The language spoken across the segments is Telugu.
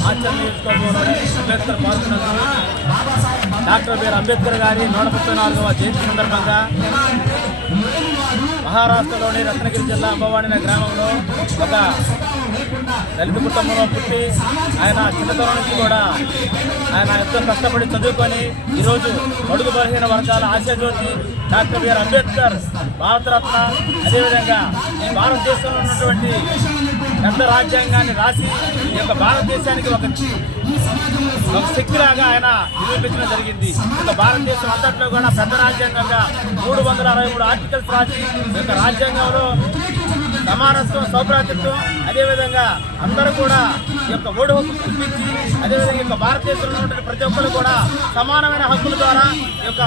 వార్షికోత్సవంలోని అంబేద్కర్ పాల్గొన్నందుకు డాక్టర్ బిఆర్ అంబేద్కర్ గారి నూట ముప్పై నాలుగవ జయంతి సందర్భంగా మహారాష్ట్రలోని రత్నగిరి జిల్లా అంబవాణి గ్రామంలో ఒక దళిత కుటుంబంలో పుట్టి ఆయన చిన్నతనం నుంచి కూడా ఆయన ఎంతో కష్టపడి చదువుకొని ఈరోజు అడుగు బలహీన వర్గాల ఆశాజ్యోతి డాక్టర్ బిఆర్ అంబేద్కర్ భారతరత్న. అదేవిధంగా ఈ భారతదేశంలో ఉన్నటువంటి పెద్ద రాజ్యాంగాన్ని రాసి ఈ యొక్క భారతదేశానికి ఒక ఒక శక్తిలాగా ఆయన నిరూపించడం జరిగింది. ఒక భారతదేశం అంతట్లో కూడా పెద్ద రాజ్యాంగంగా మూడు వందల అరవై మూడు ఆర్టికల్స్ రాసి యొక్క రాజ్యాంగంలో సమానత్వం సౌభ్రాతృత్వం అదేవిధంగా అందరూ కూడా యొక్క మూడు హక్కు కల్పించి అదేవిధంగా యొక్క భారతదేశంలో ఉన్నటువంటి ప్రతి ఒక్కరు కూడా సమానమైన హక్కుల ద్వారా ఈ యొక్క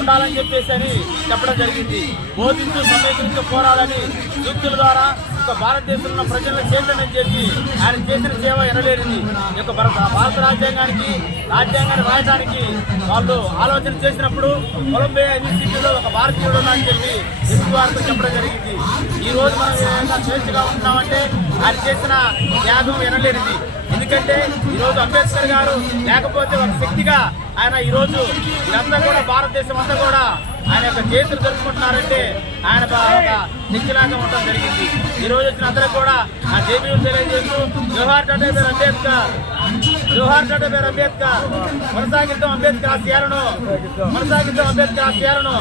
ఉండాలని చెప్పేసి అని చెప్పడం జరిగింది. బోధించు సమీకరించు పోరాడని సూక్తుల ద్వారా యొక్క భారతదేశంలో ఉన్న ప్రజలను చేతనని చెప్పి ఆయన చేసిన సేవ ఎనలేనిది. యొక్క భారత భారత రాజ్యాంగానికి రాజ్యాంగాన్ని రాయడానికి వాళ్ళు ఆలోచన చేసినప్పుడు కొలంబియా యూనివర్సిటీలో ఒక భారతీయుడు అని చెప్పి తెలుగు వారితో చెప్పడం జరిగింది. ఈ రోజు మనం ఏ విధంగా స్వేచ్ఛగా ఉంటున్నామంటే ఆయన చేసిన త్యాగం ఎనలేనిది. ఎందుకంటే ఈ రోజు అంబేద్కర్ గారు లేకపోతే ఒక శక్తిగా ఆయన ఈ రోజు ఇదంతా కూడా భారతదేశం అంతా కూడా ఆయన యొక్క చేతులు జరుపుకుంటున్నారంటే ఆయన ఒక శక్తిలాగా ఉండడం జరిగింది. ఈ రోజు వచ్చిన అందరూ కూడా ఆ జేబీలు తెలియజేస్తూ జవహర్ టాటా గారు అంబేద్కర్ జవహర్ టాటా గారు అంబేద్కర్ కొనసాగిద్దాం అంబేద్కర్ ఆశయాలను కొనసాగిద్దాం అంబేద్కర్ ఆశయాలను.